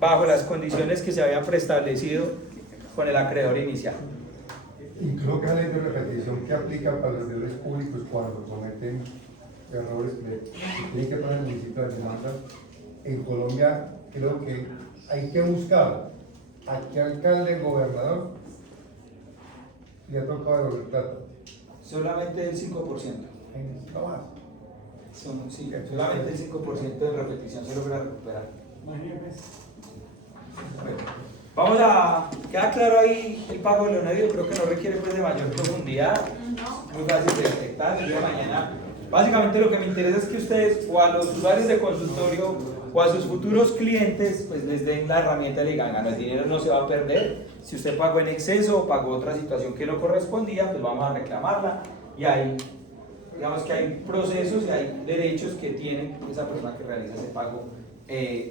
bajo las condiciones que se habían preestablecido con el acreedor inicial. Y creo que la ley de repetición que aplica para los servidores públicos cuando cometen errores que tienen que poner el municipio de demandas, en Colombia creo que hay que buscar a qué alcalde, gobernador le ha tocado devolver plata. Solamente el 5%. Ahí necesita más. Sí, solamente el 5% de repetición se logra recuperar. Bueno, vamos a... Queda claro ahí el pago de Leonadio, creo que no requiere pues de mayor profundidad, muy fácil de detectar. El día de mañana, básicamente lo que me interesa es que ustedes o a los usuarios de consultorio o a sus futuros clientes pues les den la herramienta y le digan, el dinero no se va a perder, si usted pagó en exceso o pagó otra situación que no correspondía, pues vamos a reclamarla y ahí digamos que hay procesos y hay derechos que tiene esa persona que realiza ese pago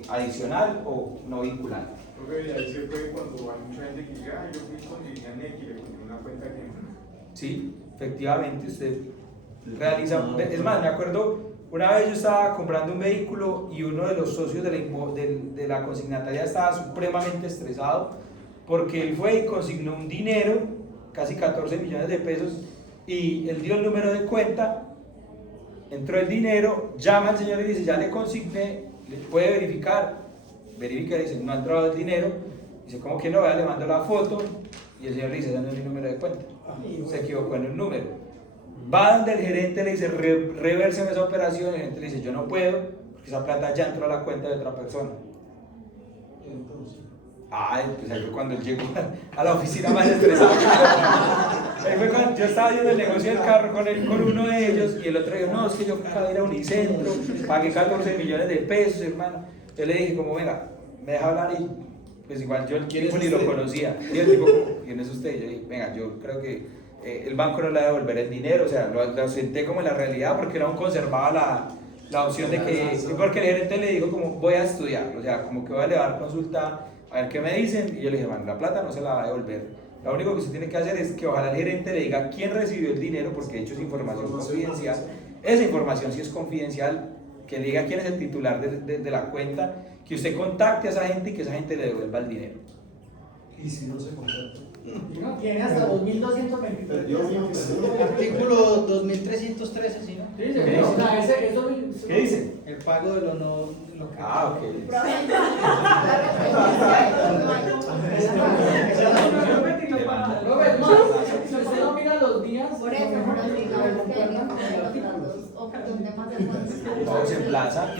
adicional o no vinculante. Porque ahí se puede cuando hay mucha gente que diga, yo fui con Lilian X y le puse una cuenta que... Sí, efectivamente, usted realiza, es más, me acuerdo, una vez yo estaba comprando un vehículo y uno de los socios de la consignataria estaba supremamente estresado porque él fue y consignó un dinero, casi 14 millones de pesos, y él dio el número de cuenta, entró el dinero, llama al señor y dice, ya le consigné, le puede verificar, verifica y dice, no ha entrado el dinero, dice, ¿cómo que no? Vea, le mando la foto, y el señor le dice, ese no es mi número de cuenta, se equivocó en el número. Va donde el gerente le dice, reversen esa operación, el gerente le dice, yo no puedo, porque esa plata ya entró a la cuenta de otra persona. Ay, pues ahí fue cuando él llegó a la oficina más estresado. Ahí fue cuando yo estaba haciendo el negocio del carro con uno de ellos y el otro dijo, no, es que yo acabo de ir a Unicentro, pagué 14 millones de pesos, hermano. Yo le dije, como, venga, me deja hablar y pues igual yo el tipo ni lo conocía. Y el tipo, ¿quién es usted? Y yo dije, venga, yo creo que el banco no le va a devolver el dinero, o sea, lo senté como en la realidad porque aún conservaba la opción de que, porque el gerente le dijo como, voy a estudiar, o sea, como que voy a elevar consulta a ver qué me dicen, y yo le dije, bueno, la plata no se la va a devolver. Lo único que usted tiene que hacer es que ojalá el gerente le diga quién recibió el dinero, porque de hecho es información confidencial. Esa información sí es confidencial, que le diga quién es el titular de la cuenta, que usted contacte a esa gente y que esa gente le devuelva el dinero. ¿Y si no se contacta? No, tiene hasta 2223 días. Artículo 2313, ¿sí, no? Sí, sí, o sea, ¿Qué dice? El pago de lo no... Lo que... Ah, ok. Si usted no mira los días, por eso, pero digamos que hay temas de Todo se emplaza.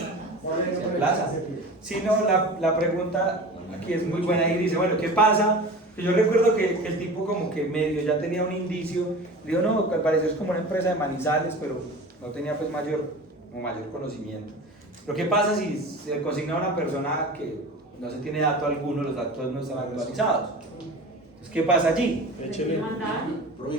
Se emplaza. Si no, la pregunta aquí es muy buena y dice, bueno, ¿qué pasa? Yo recuerdo que el tipo como que medio ya tenía un indicio, dijo, no, al parecer es como una empresa de Manizales, pero no tenía pues mayor conocimiento. Lo que pasa si se consigna a una persona que no se tiene dato alguno, los datos no están actualizados. Entonces, ¿qué pasa allí? Hay que demandar.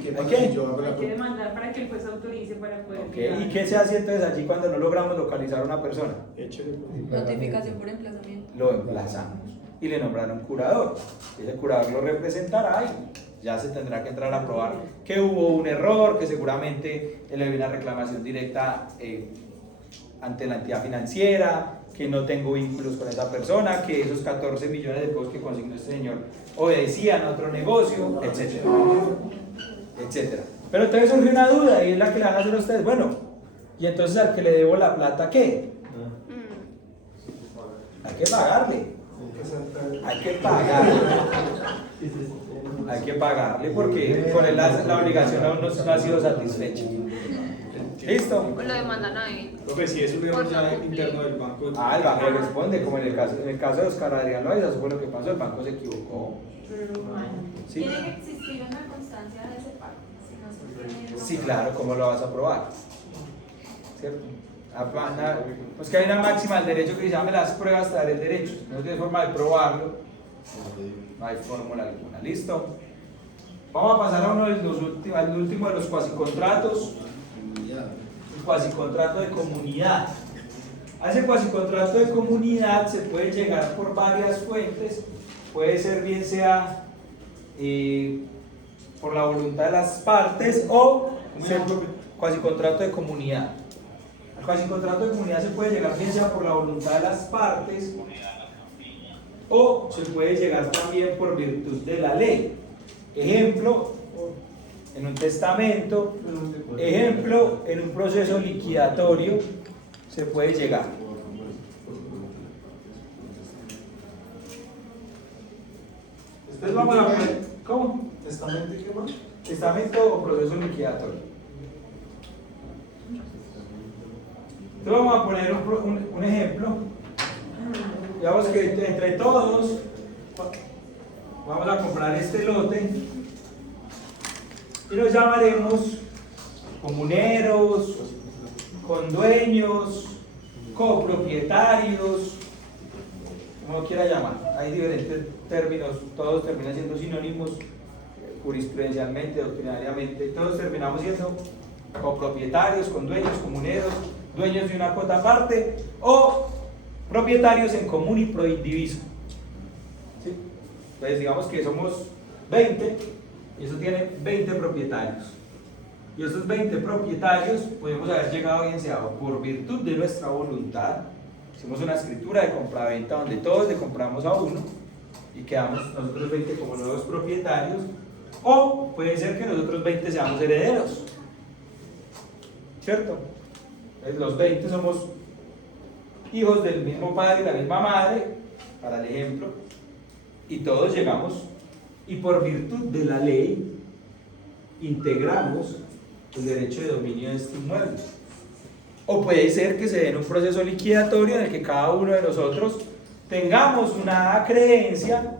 ¿Qué? Hay que demandar para que el juez autorice para poder... Okay. ¿Y qué se hace entonces allí cuando no logramos localizar a una persona? Notificación por emplazamiento. Lo emplazamos y le nombraron curador. Ese curador lo representará y ya se tendrá que entrar a probar que hubo un error, que seguramente le dio una reclamación directa ante la entidad financiera, que no tengo vínculos con esa persona, que esos 14 millones de pesos que consignó este señor obedecían a otro negocio, etcétera, etcétera. Pero entonces surge una duda y es la que le van a hacer a ustedes. Bueno, y entonces al que le debo la plata, ¿qué? Hay que pagarle. Hay que pagarle. Hay que pagarle porque con la obligación aún no ha sido satisfecha. ¿Listo? Lo demandan ahí. Pues si es un error ya interno del banco. El banco responde, como en el caso de Oscar Adrián Loaiza, eso fue lo que pasó, el banco se equivocó. ¿Sí? Tiene que existir una constancia de ese pago. Si no se tiene, Sí, claro, ¿cómo lo vas a probar? ¿Cierto? Pues que hay una máxima del derecho que dice, dame las pruebas, te daré el derecho. Si no tienes forma de probarlo, no hay fórmula alguna. ¿Listo? Vamos a pasar a al último de los cuasicontratos. El cuasicontrato de comunidad. A ese cuasicontrato de comunidad se puede llegar por varias fuentes. Puede ser bien sea por la voluntad de las partes o cuasicontrato de comunidad. Al cuasicontrato de comunidad se puede llegar bien sea por la voluntad de las partes o se puede llegar también por virtud de la ley. Ejemplo, en un testamento, ejemplo, en un proceso liquidatorio se puede llegar. Entonces vamos a poner, ¿cómo? ¿Testamento y qué más? Testamento o proceso liquidatorio. Entonces vamos a poner un ejemplo. Digamos que entre todos vamos a comprar este lote y nos llamaremos comuneros, condueños, copropietarios, como quiera llamar. Hay diferentes términos, todos terminan siendo sinónimos jurisprudencialmente, doctrinariamente, todos terminamos siendo copropietarios, condueños, comuneros, dueños de una cuota aparte o propietarios en común y pro indiviso. ¿Sí? Entonces digamos que somos 20 y eso tiene 20 propietarios. Y esos 20 propietarios podemos haber llegado bien sea por virtud de nuestra voluntad. Hicimos una escritura de compraventa donde todos le compramos a uno y quedamos nosotros 20 como nuevos propietarios, o puede ser que nosotros 20 seamos herederos, ¿cierto? Entonces los 20 somos hijos del mismo padre y la misma madre, para el ejemplo, y todos llegamos y por virtud de la ley integramos el derecho de dominio de este inmueble. O puede ser que se dé en un proceso liquidatorio en el que cada uno de nosotros tengamos una creencia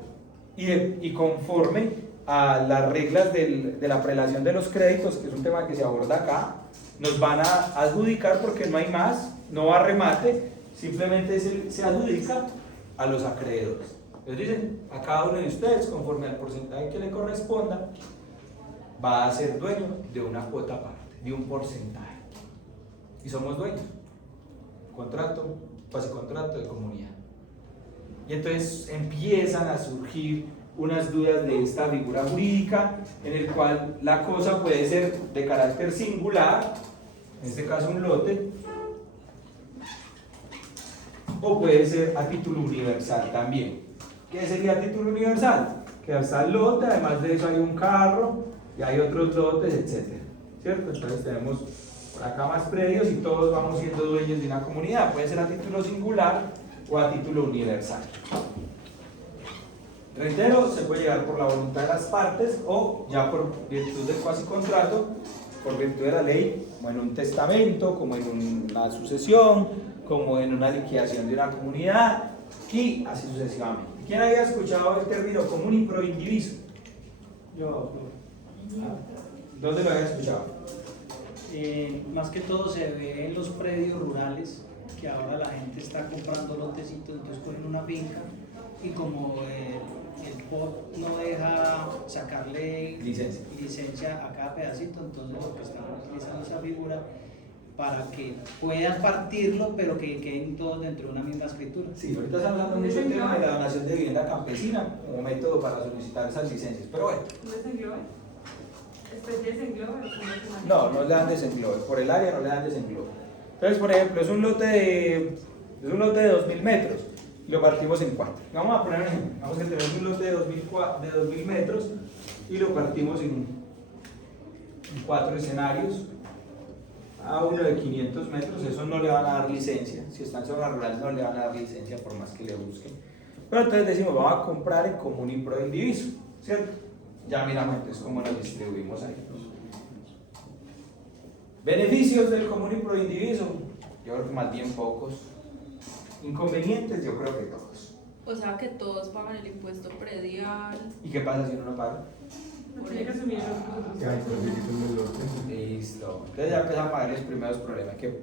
y conforme a las reglas de la prelación de los créditos, que es un tema que se aborda acá, nos van a adjudicar porque no hay más, no va a remate, simplemente se adjudica a los acreedores. Entonces dicen, a cada uno de ustedes, conforme al porcentaje que le corresponda, va a ser dueño de una cuota aparte, de un porcentaje. Y somos dueños. Contrato, cuasicontrato de comunidad. Y entonces empiezan a surgir unas dudas de esta figura jurídica, en el cual la cosa puede ser de carácter singular, en este caso un lote, o puede ser a título universal también. ¿Qué sería a título universal? Que está el lote, además de eso hay un carro, y hay otros lotes, etc. ¿Cierto? Entonces tenemos por acá más predios y todos vamos siendo dueños de una comunidad. Puede ser a título singular o a título universal. Reitero, se puede llegar por la voluntad de las partes o ya por virtud del cuasicontrato, por virtud de la ley, como en un testamento, como en una sucesión, como en una liquidación de una comunidad y así sucesivamente. ¿Quién había escuchado el término común y pro indiviso? Yo, ¿Dónde lo había escuchado? más que todo se ve en los predios rurales, que ahora la gente está comprando lotecitos, entonces cogen una finca y como el POT no deja sacarle licencia a cada pedacito, entonces lo que están utilizando esa figura para que puedan partirlo, pero que queden todos dentro de una misma escritura. Sí, ahorita estamos hablando mucho del tema de la donación de vivienda campesina como método para solicitar esas licencias, pero bueno. ¿No desenglobe? ¿Después desenglobe o cómo se maneja? No, no le dan desenglobe, por el área no le dan desenglobe. Entonces, por ejemplo, es un lote de 2.000 metros y lo partimos en 4. Vamos a poner un ejemplo. Vamos a tener un lote de 2.000 metros y lo partimos en 4 escenarios. A uno de 500 metros, eso no le van a dar licencia. Si están en zonas rurales no le van a dar licencia por más que le busquen. Pero entonces decimos, vamos a comprar en común y pro indiviso, ¿cierto? Ya miramos entonces cómo nos distribuimos ahí. Beneficios del común y pro indiviso, yo creo que más bien pocos. Inconvenientes, yo creo que todos. O sea que todos pagan el impuesto predial. ¿Y qué pasa si uno no paga? No tiene que asumir los Ya, entonces, el lote. Listo. Entonces ya empezamos a ver los primeros problemas. Que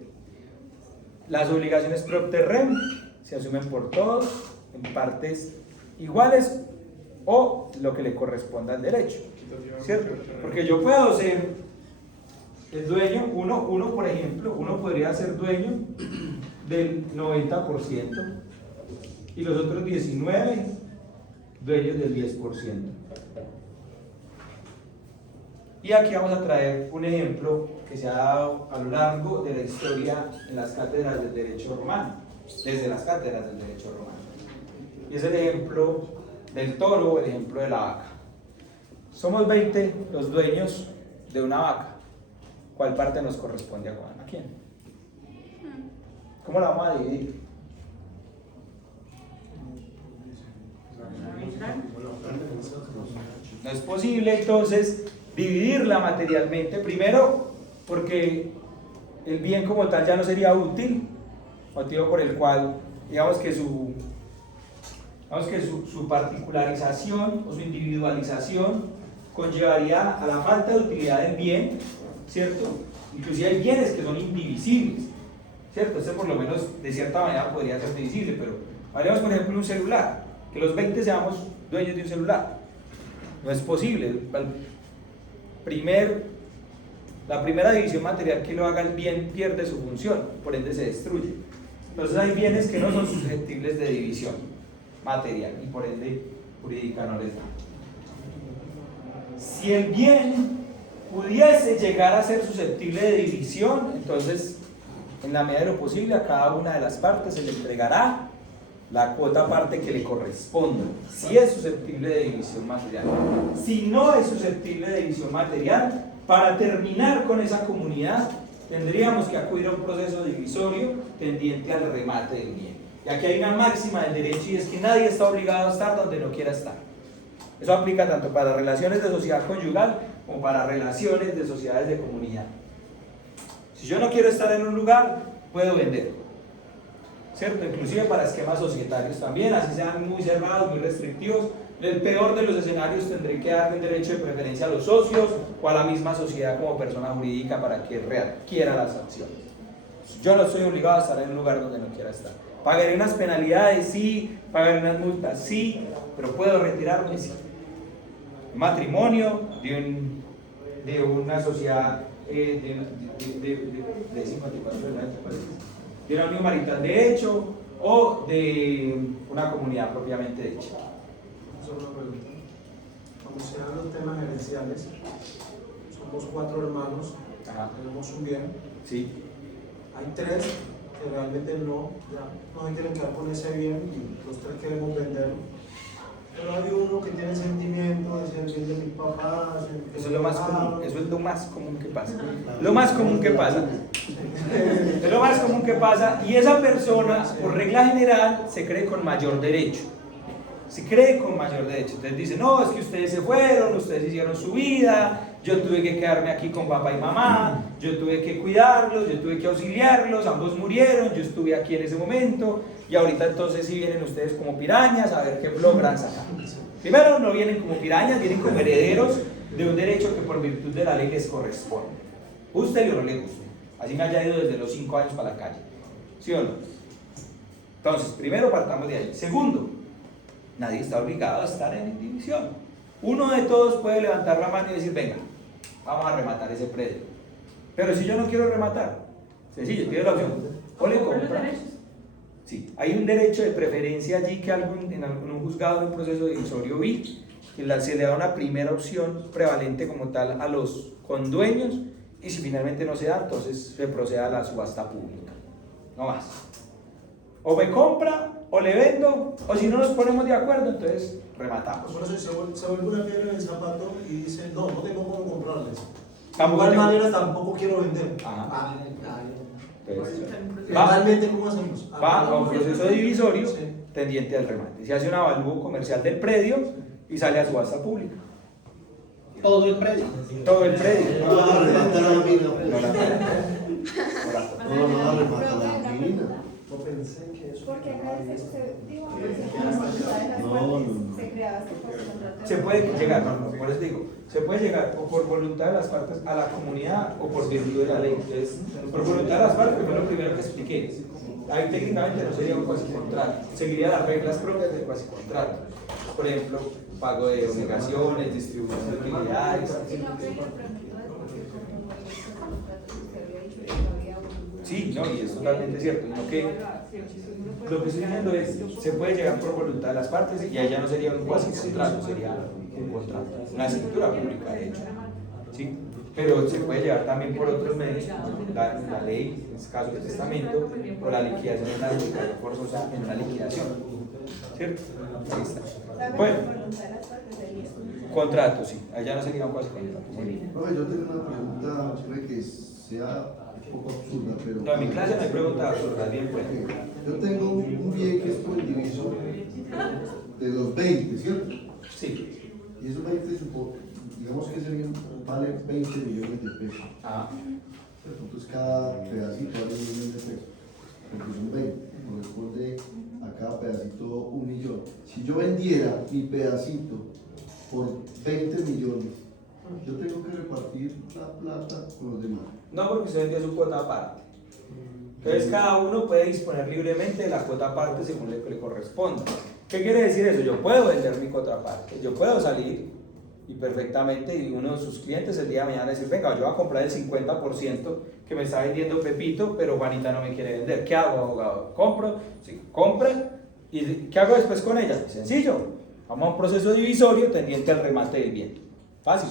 las obligaciones propter rem se asumen por todos en partes iguales o lo que le corresponda al derecho, ¿cierto? Porque yo puedo ser el dueño, uno por ejemplo, uno podría ser dueño del 90% y los otros 19 dueños del 10%. Y aquí vamos a traer un ejemplo que se ha dado a lo largo de la historia en las cátedras del derecho romano, desde las cátedras del derecho romano. y es el ejemplo del toro o el ejemplo de la vaca. Somos 20 los dueños de una vaca. ¿Cuál parte nos corresponde a Juan? ¿A quién? ¿Cómo la vamos a dividir? No es posible entonces dividirla materialmente, primero porque el bien como tal ya no sería útil, motivo por el cual digamos que su particularización o su individualización conllevaría a la falta de utilidad del bien, ¿cierto? Inclusive hay bienes que son indivisibles, ¿cierto? Este por lo menos de cierta manera podría ser divisible, pero hablemos por ejemplo de un celular, que los 20 seamos dueños de un celular. No es posible. La primera división material que lo haga el bien pierde su función, por ende se destruye. Entonces hay bienes que no son susceptibles de división material y por ende jurídica no les da. Si el bien pudiese llegar a ser susceptible de división, entonces en la medida de lo posible a cada una de las partes se le entregará la cuota parte que le corresponda, si es susceptible de división material. Si no es susceptible de división material, para terminar con esa comunidad tendríamos que acudir a un proceso divisorio tendiente al remate del bien. Y aquí hay una máxima del derecho y es que nadie está obligado a estar donde no quiera estar. Eso aplica tanto para relaciones de sociedad conyugal como para relaciones de sociedades de comunidad. Si yo no quiero estar en un lugar, puedo vender, ¿cierto? Inclusive para esquemas societarios también, así sean muy cerrados, muy restrictivos. El peor de los escenarios tendré que darle un derecho de preferencia a los socios o a la misma sociedad como persona jurídica para que readquiera las acciones. Yo no estoy obligado a estar en un lugar donde no quiera estar. Pagaré unas penalidades, sí, pagaré unas multas, sí, pero puedo retirarme, sí. Matrimonio de una sociedad de 54 de una unión marital de hecho o de una comunidad propiamente hecha. Solo una pregunta. Cuando se dan los temas gerenciales, somos 4 hermanos, Ajá. tenemos un bien. Sí. Hay 3 que realmente no se quieren quedar con ese bien y los 3 queremos venderlo. Pero hay uno que tiene sentimiento de ser bien de mis papás. Eso es lo más común, eso es lo más común que pasa. Lo más común que pasa. Es lo más común que pasa y esa persona, por regla general, se cree con mayor derecho. Se cree con mayor derecho. Entonces dice, no, es que ustedes se fueron, ustedes hicieron su vida, yo tuve que quedarme aquí con papá y mamá, yo tuve que cuidarlos, yo tuve que auxiliarlos, ambos murieron, yo estuve aquí en ese momento y ahorita entonces sí vienen ustedes como pirañas a ver qué logran sacar. Primero no vienen como pirañas, vienen como herederos de un derecho que por virtud de la ley les corresponde. Guste o no le guste. Así me haya ido desde los 5 años para la calle. ¿Sí o no? Entonces, primero partamos de ahí. Segundo, nadie está obligado a estar en división. Uno de todos puede levantar la mano y decir, venga, vamos a rematar ese predio. Pero si yo no quiero rematar, sencillo, tiene la opción. O le compra. Sí, hay un derecho de preferencia allí que en un juzgado, en un proceso divisorio vi, que se le da una primera opción prevalente como tal a los condueños y si finalmente no se da, entonces se procede a la subasta pública. No más. O me compra, o le vendo, o si no nos ponemos de acuerdo, entonces rematamos. Por eso se vuelve una piedra en el zapato y dice, no tengo cómo comprarles. De Tampoco igual tengo- manera tampoco quiero vender. Ajá. Entonces, Legalmente, ¿cómo hacemos? va a un proceso divisorio Sí. tendiente al remate. Se hace un avalúo comercial del predio y sale a subasta pública. Todo el predio. Todo el predio. No vas a rematar la mina. No la No, no vas a rematar la mina. No pensé que eso. Porque acá se creaba este contrato. Se puede llegar, por eso digo, se puede llegar o por voluntad de las partes a la comunidad o por virtud de la ley. Entonces, por voluntad de las partes, que fue lo primero que expliqué. Ahí técnicamente no sería un cuasicontrato, seguiría las reglas propias del cuasicontrato. Por ejemplo, pago de obligaciones, distribución de utilidades. Sí, no, y es totalmente cierto. Sino que lo que estoy diciendo es, se puede llegar por voluntad de las partes y allá no sería un cuasicontrato, sería un contrato, una escritura pública de hecho. ¿Sí? Pero se puede llegar también por otros medios, como la ley, en este caso el testamento, o la liquidación en la liquidación forzosa en una liquidación. ¿cierto? Ahí está. Bueno, contrato, sí, allá no sería un cuasi contrato. Muy bien. Profe, yo tengo una pregunta, puede que sea un poco absurda, pero... No, en mi clase no hay preguntas absurdas, bien pues. Yo tengo un bien que es por el diviso de los 20, ¿cierto? Sí. Y esos 20, digamos que ese bien vale 20 millones de pesos. Ah. Entonces cada pedacito vale 1 millón de pesos. Porque son 20, corresponde a cada pedacito 1 millón. Si yo vendiera mi pedacito por 20 millones, yo tengo que repartir la plata con los demás. No, porque se vendió su cuota aparte. Entonces cada uno puede disponer libremente de la cuota aparte según le corresponda. ¿Qué quiere decir eso? Yo puedo vender mi cuota aparte, yo puedo salir y perfectamente, y uno de sus clientes el día de mañana decir, venga, yo voy a comprar el 50% que me está vendiendo Pepito, pero Juanita no me quiere vender. ¿Qué hago, abogado? ¿Compro? Sí, compra. ¿Y qué hago después con ella? Sencillo. Vamos a un proceso divisorio tendiente al remate del bien. Fácil.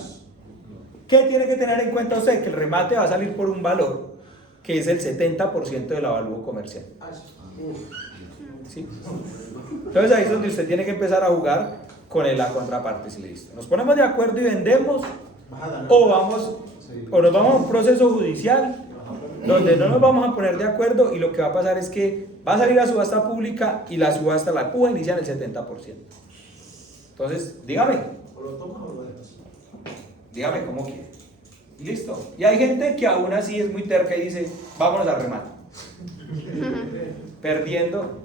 ¿Qué tiene que tener en cuenta usted? Que el remate va a salir por un valor que es el 70% del avalúo comercial. ¿Sí? Entonces ahí es donde usted tiene que empezar a jugar con la contraparte, si listo. Nos ponemos de acuerdo y vendemos, o nos vamos a un proceso judicial donde no nos vamos a poner de acuerdo y lo que va a pasar es que va a salir a subasta pública y la subasta, la puja inicia en el 70%. Entonces, dígame. Dígame cómo quiere. Y listo. Y hay gente que aún así es muy terca y dice, vámonos al remate. perdiendo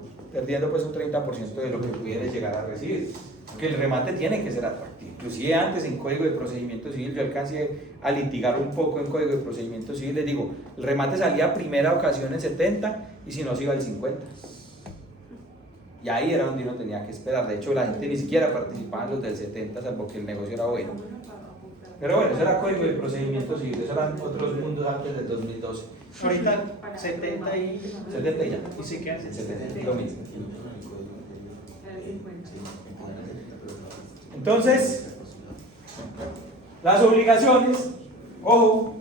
pues un 30% de lo que pudiera llegar a recibir. Que el remate tiene que ser atractivo. Inclusive antes en Código de Procedimiento Civil, yo alcancé a litigar un poco en Código de Procedimiento Civil, les digo, el remate salía primera ocasión en 70 y si no se iba al 50. Y ahí era donde uno tenía que esperar. De hecho, la gente ni siquiera participaba en los del 70, salvo que el negocio era bueno. Pero bueno, eso era Código de Procedimiento Civil, eso eran otros mundos antes del 2012. Ahorita 70 y... 70 y ya. ¿Y si qué hace? 70, lo mismo. Entonces, las obligaciones, ojo,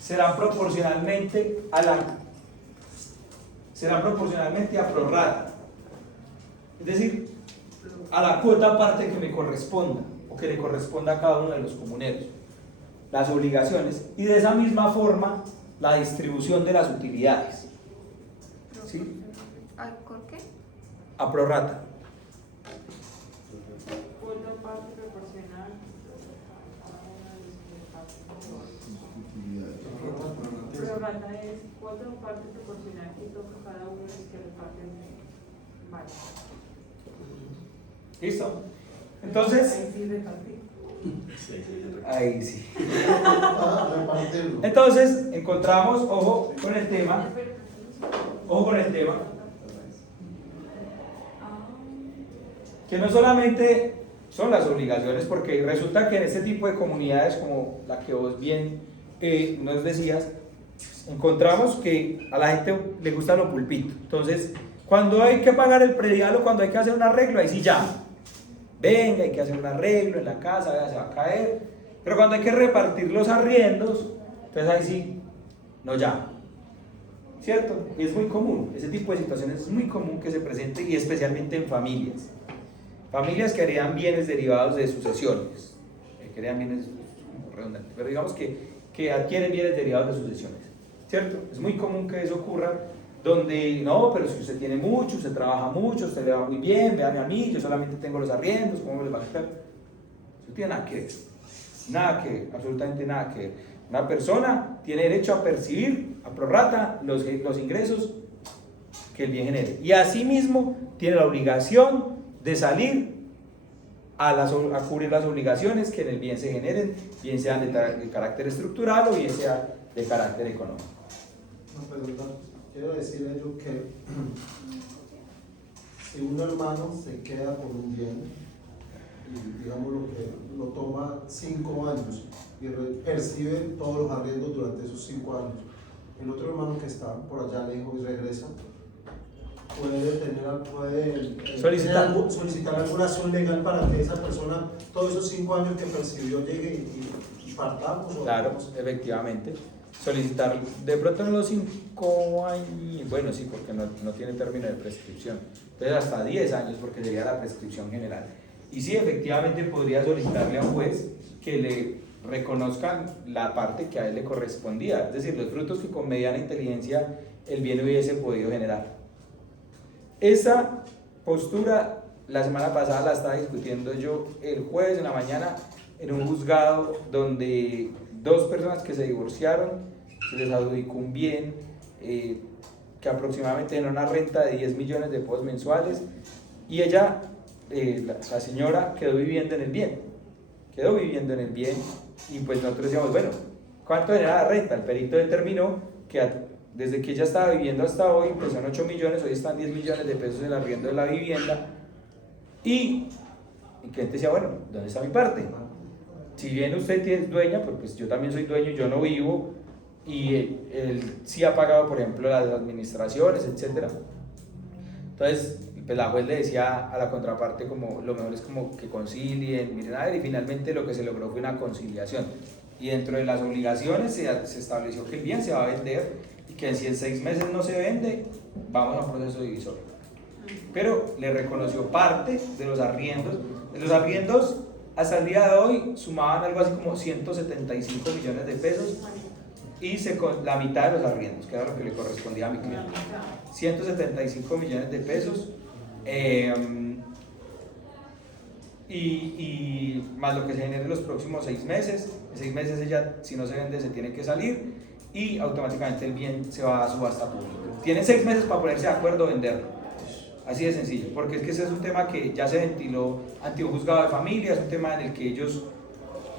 serán proporcionalmente a prorrata, es decir, a la cuota aparte que me corresponda o que le corresponda a cada uno de los comuneros, las obligaciones, y de esa misma forma la distribución de las utilidades. ¿Sí? ¿Por qué? A prorrata. Cuota parte proporcional. Prorrata es cuota parte proporcional que toca cada uno de los que reparten. Vale. ¿Listo? Entonces, Ahí sí repartir. ahí sí. Repartirlo. Entonces, encontramos, ojo con el tema, que no solamente son las obligaciones, porque resulta que en este tipo de comunidades como la que vos bien nos decías, encontramos que a la gente le gusta lo pulpito. Entonces, cuando hay que pagar el predial o cuando hay que hacer un arreglo, ahí sí llama. Venga, hay que hacer un arreglo en la casa, vea, se va a caer. Pero cuando hay que repartir los arriendos, entonces ahí sí, no llama. ¿Cierto? Y es muy común, ese tipo de situaciones es muy común que se presente y especialmente en familias. Familias que heredan bienes derivados de sucesiones. Que heredan bienes, redundante, pero digamos que adquieren bienes derivados de sucesiones. ¿Cierto? Es muy común que eso ocurra donde, no, pero si usted tiene mucho, usted trabaja mucho, usted le va muy bien, véame a mí, yo solamente tengo los arriendos, ¿cómo les va a quitar? Eso no tiene nada que ver. Nada que ver, absolutamente nada que ver. Una persona tiene derecho a percibir a prorrata los ingresos que el bien genere. Y asimismo tiene la obligación de salir a cubrir las obligaciones que en el bien se generen, bien sean de carácter estructural o bien sea de carácter económico. No, perdón, quiero decirle yo que si un hermano se queda por un bien, y digamos lo toma 5 años y percibe todos los arriendos durante esos 5 años, el otro hermano que está por allá lejos y regresa, puede solicitar alguna acción legal para que esa persona, todos esos 5 años que percibió, llegue y partamos. Claro, efectivamente. solicitar, de pronto no los 5 años, bueno sí, porque no tiene término de prescripción, entonces hasta 10 años porque sería la prescripción general. Y sí, efectivamente podría solicitarle a un juez que le reconozcan la parte que a él le correspondía, es decir, los frutos que con mediana inteligencia el bien hubiese podido generar. Esa postura la semana pasada la estaba discutiendo yo el jueves en la mañana en un juzgado donde 2 personas que se divorciaron se les adjudicó un bien que aproximadamente era una renta de 10 millones de pesos mensuales y ella, la señora, quedó viviendo en el bien y pues nosotros decíamos, bueno, ¿cuánto era la renta? El perito determinó que desde que ella estaba viviendo hasta hoy, pues son 8 millones, hoy están 10 millones de pesos el arriendo de la vivienda y el cliente decía, bueno, ¿dónde está mi parte? Si bien usted es dueña, pues yo también soy dueño, yo no vivo y él sí ha pagado, por ejemplo, las administraciones, etc. Entonces, pues la juez le decía a la contraparte como lo mejor es como que concilien, miren a ver, y finalmente lo que se logró fue una conciliación. Y dentro de las obligaciones se estableció que el bien se va a vender y que si en 6 meses no se vende, vamos a un proceso divisorio. Pero le reconoció parte de los arriendos. De los arriendos, hasta el día de hoy, sumaban algo así como 175 millones de pesos y la mitad de los arriendos, que era lo que le correspondía a mi cliente. 175 millones de pesos y más lo que se genere en los próximos 6 meses. En 6 meses ella, si no se vende, se tiene que salir y automáticamente el bien se va a subasta pública. Tienen 6 meses para ponerse de acuerdo o venderlo. Así de sencillo, porque es que ese es un tema que ya se ventiló ante un juzgado de familia, es un tema en el que ellos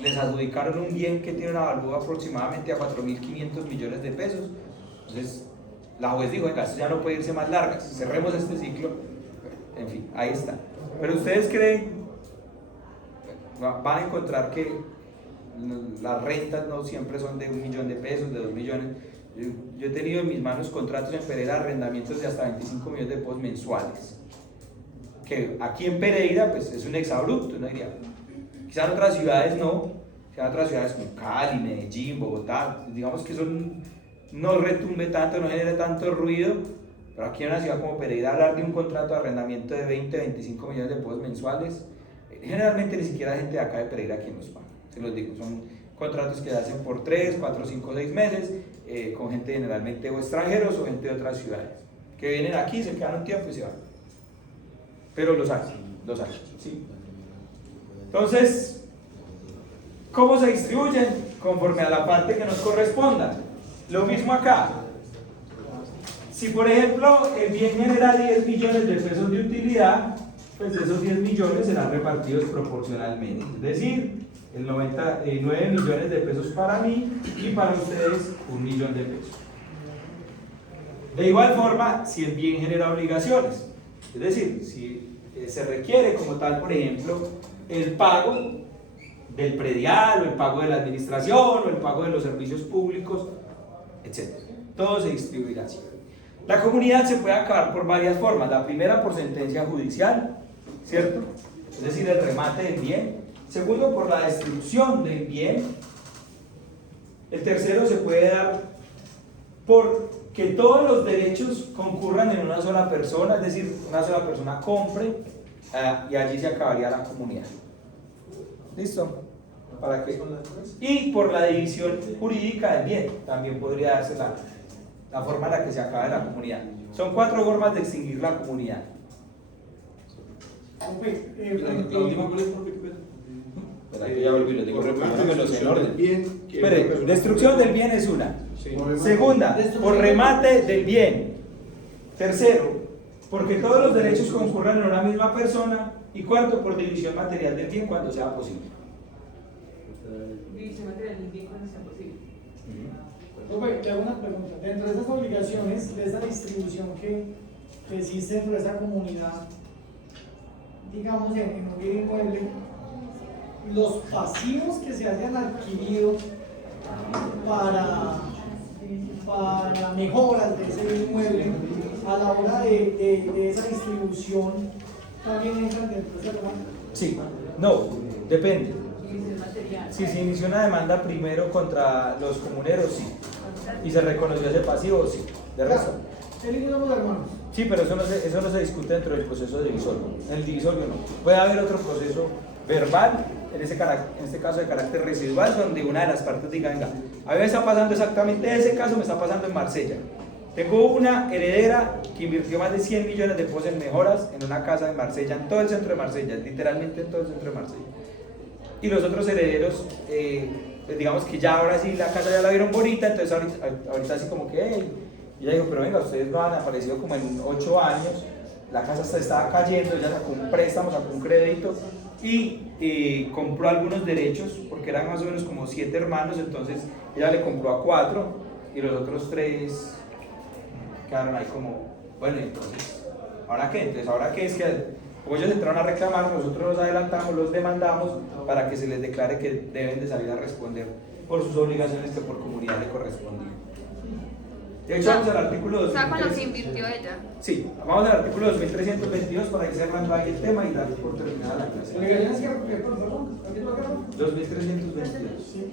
les adjudicaron un bien que tiene una valor aproximadamente a 4.500 millones de pesos. Entonces, la juez dijo, venga, esto ya no puede irse más largas, cerremos este ciclo. En fin, ahí está. Pero ustedes creen, van a encontrar que las rentas no siempre son de 1 millón de pesos, de 2 millones. Yo he tenido en mis manos contratos en Pereira, arrendamientos de hasta 25 millones de pesos mensuales. Que aquí en Pereira, pues es un exabrupto, ¿no? Diría. Quizás en otras ciudades no, quizás en otras ciudades como Cali, Medellín, Bogotá, digamos que eso no retumbe tanto, no genere tanto ruido, pero aquí en una ciudad como Pereira hablar de un contrato de arrendamiento de 20, 25 millones de pesos mensuales, generalmente ni siquiera hay gente de acá de Pereira quien los paga, se los digo, son contratos que se hacen por 3, 4, 5, 6 meses, con gente generalmente o extranjeros o gente de otras ciudades, que vienen aquí, se quedan un tiempo y se van, pero los hay, ¿sí? Entonces, ¿cómo se distribuyen? Conforme a la parte que nos corresponda. Lo mismo acá. Si por ejemplo el bien genera 10 millones de pesos de utilidad, pues esos 10 millones serán repartidos proporcionalmente. Es decir, el 99 millones de pesos para mí y para ustedes 1 millón de pesos. De igual forma, si el bien genera obligaciones, es decir, si se requiere como tal, por ejemplo, el pago del predial o el pago de la administración o el pago de los servicios públicos, etc. Todo se distribuirá así. La comunidad se puede acabar por varias formas. La primera, por sentencia judicial, ¿cierto? Es decir, el remate del bien. Segundo, por la destrucción del bien. El tercero se puede dar por que todos los derechos concurran en una sola persona, es decir, una sola persona compre y allí se acabaría la comunidad. ¿Listo? ¿Para qué? Y por la división jurídica del bien, también podría darse la forma en la que se acabe la comunidad. Son 4 formas de extinguir la comunidad. La última, ¿cuál es? Que ya volví, lo digo, repítamelos en orden. Espere, destrucción del bien es una. Segunda, por remate del bien. Tercero, porque todos los derechos concurran en una misma persona. Y cuarto, por división material del bien cuando sea posible. División material del bien cuando sea posible. Te hago una pregunta. Dentro de esas obligaciones, de esa distribución que existe dentro de esa comunidad, digamos en un bien inmueble, los pasivos que se hayan adquirido para mejoras de ese inmueble, a la hora de esa distribución, ¿también entran dentro de esa demanda? Sí, no, depende. Si se inició una demanda primero contra los comuneros, sí. y se reconoció ese pasivo, sí. De resto. Él y yo somos hermanos. Sí, pero eso no se discute dentro del proceso divisorio. En el divisorio no. Puede haber otro proceso verbal, en este caso de carácter residual, donde una de las partes diga, venga, a mí me está pasando exactamente ese caso, me está pasando en Marsella. Tengo una heredera que invirtió más de 100 millones de pesos en mejoras en una casa en Marsella, en todo el centro de Marsella, literalmente en todo el centro de Marsella. Y los otros herederos, pues digamos que ya ahora sí la casa ya la vieron bonita, entonces ahorita así como que, hey, y ella dijo, pero venga, ustedes no han aparecido como en 8 años, la casa se estaba cayendo, ella sacó un préstamo, sacó un crédito y compró algunos derechos, porque eran más o menos como 7 hermanos, entonces ella le compró a 4 y los otros 3 quedaron ahí como, bueno, entonces, ¿ahora qué? Entonces, ¿ahora qué? Es que como ellos entraron a reclamar, nosotros los adelantamos, los demandamos para que se les declare que deben de salir a responder por sus obligaciones que por comunidad le correspondían. De hecho, vamos al artículo 2300. O sea, con lo que invirtió ella. Sí, vamos al artículo 2322 para ir cerrando ahí el tema y dar por terminada la clase. ¿Obligaciones que perdón? ¿Capítulo qué? 2322. Sí.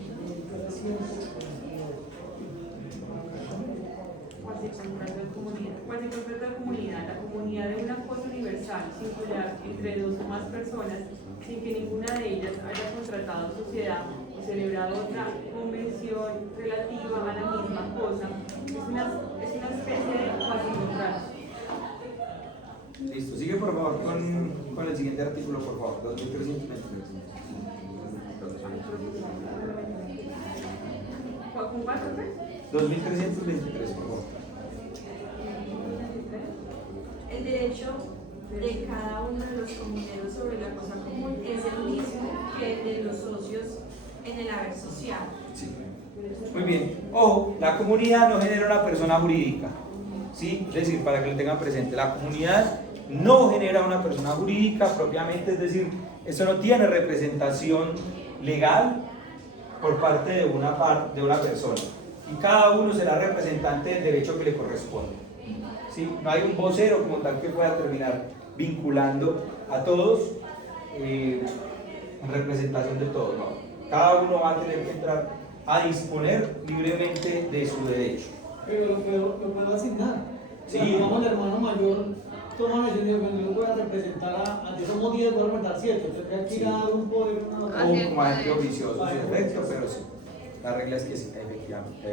Cuando se completa la comunidad de una cosa universal, singular, entre 2 o más personas, sin que ninguna de ellas haya contratado sociedad o celebrado otra convención relativa a la misma cosa, es una especie de cuasi-contrato. Listo, sigue por favor con el siguiente artículo, por favor, 2323. ¿Con cuánto? 2323, por favor. El derecho de cada uno de los comuneros sobre la cosa común es el mismo que el de los socios en el haber social. Sí. Muy bien. Ojo, la comunidad no genera una persona jurídica. ¿Sí? Es decir, para que lo tengan presente, la comunidad no genera una persona jurídica propiamente, es decir, esto no tiene representación legal por parte de una persona. Y cada uno será representante del derecho que le corresponde. ¿Sí? No hay un vocero como tal que pueda terminar vinculando a todos en representación de todos. No. Cada uno va a tener que entrar a disponer libremente de su derecho. Pero lo puedo asignar. Sí. Digamos, el hermano mayor toma la decisión de que yo voy a representar a ti, somos 10, voy a representar 7. Entonces aquí cada un poder. O como agente oficioso, sí, efecto, pero sí. La regla es que sí, efectivamente.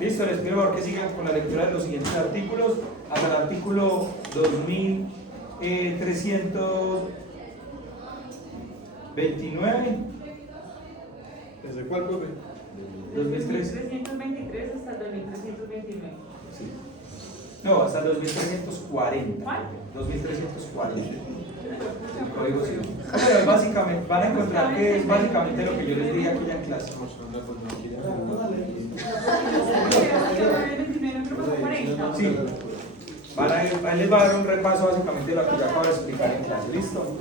Listo, les pido por favor que sigan con la lectura de los siguientes artículos hasta el artículo 2329. ¿Desde cuál, profe? 2323 hasta el 2329. Sí. No, hasta el 2340. ¿Cuál? 2340. El código civil. Pero básicamente, van a encontrar que es básicamente lo que yo les dije aquí en clase. Sí. Ahí les va a dar un repaso básicamente de lo que yo acabo de explicar en clase. ¿Listo?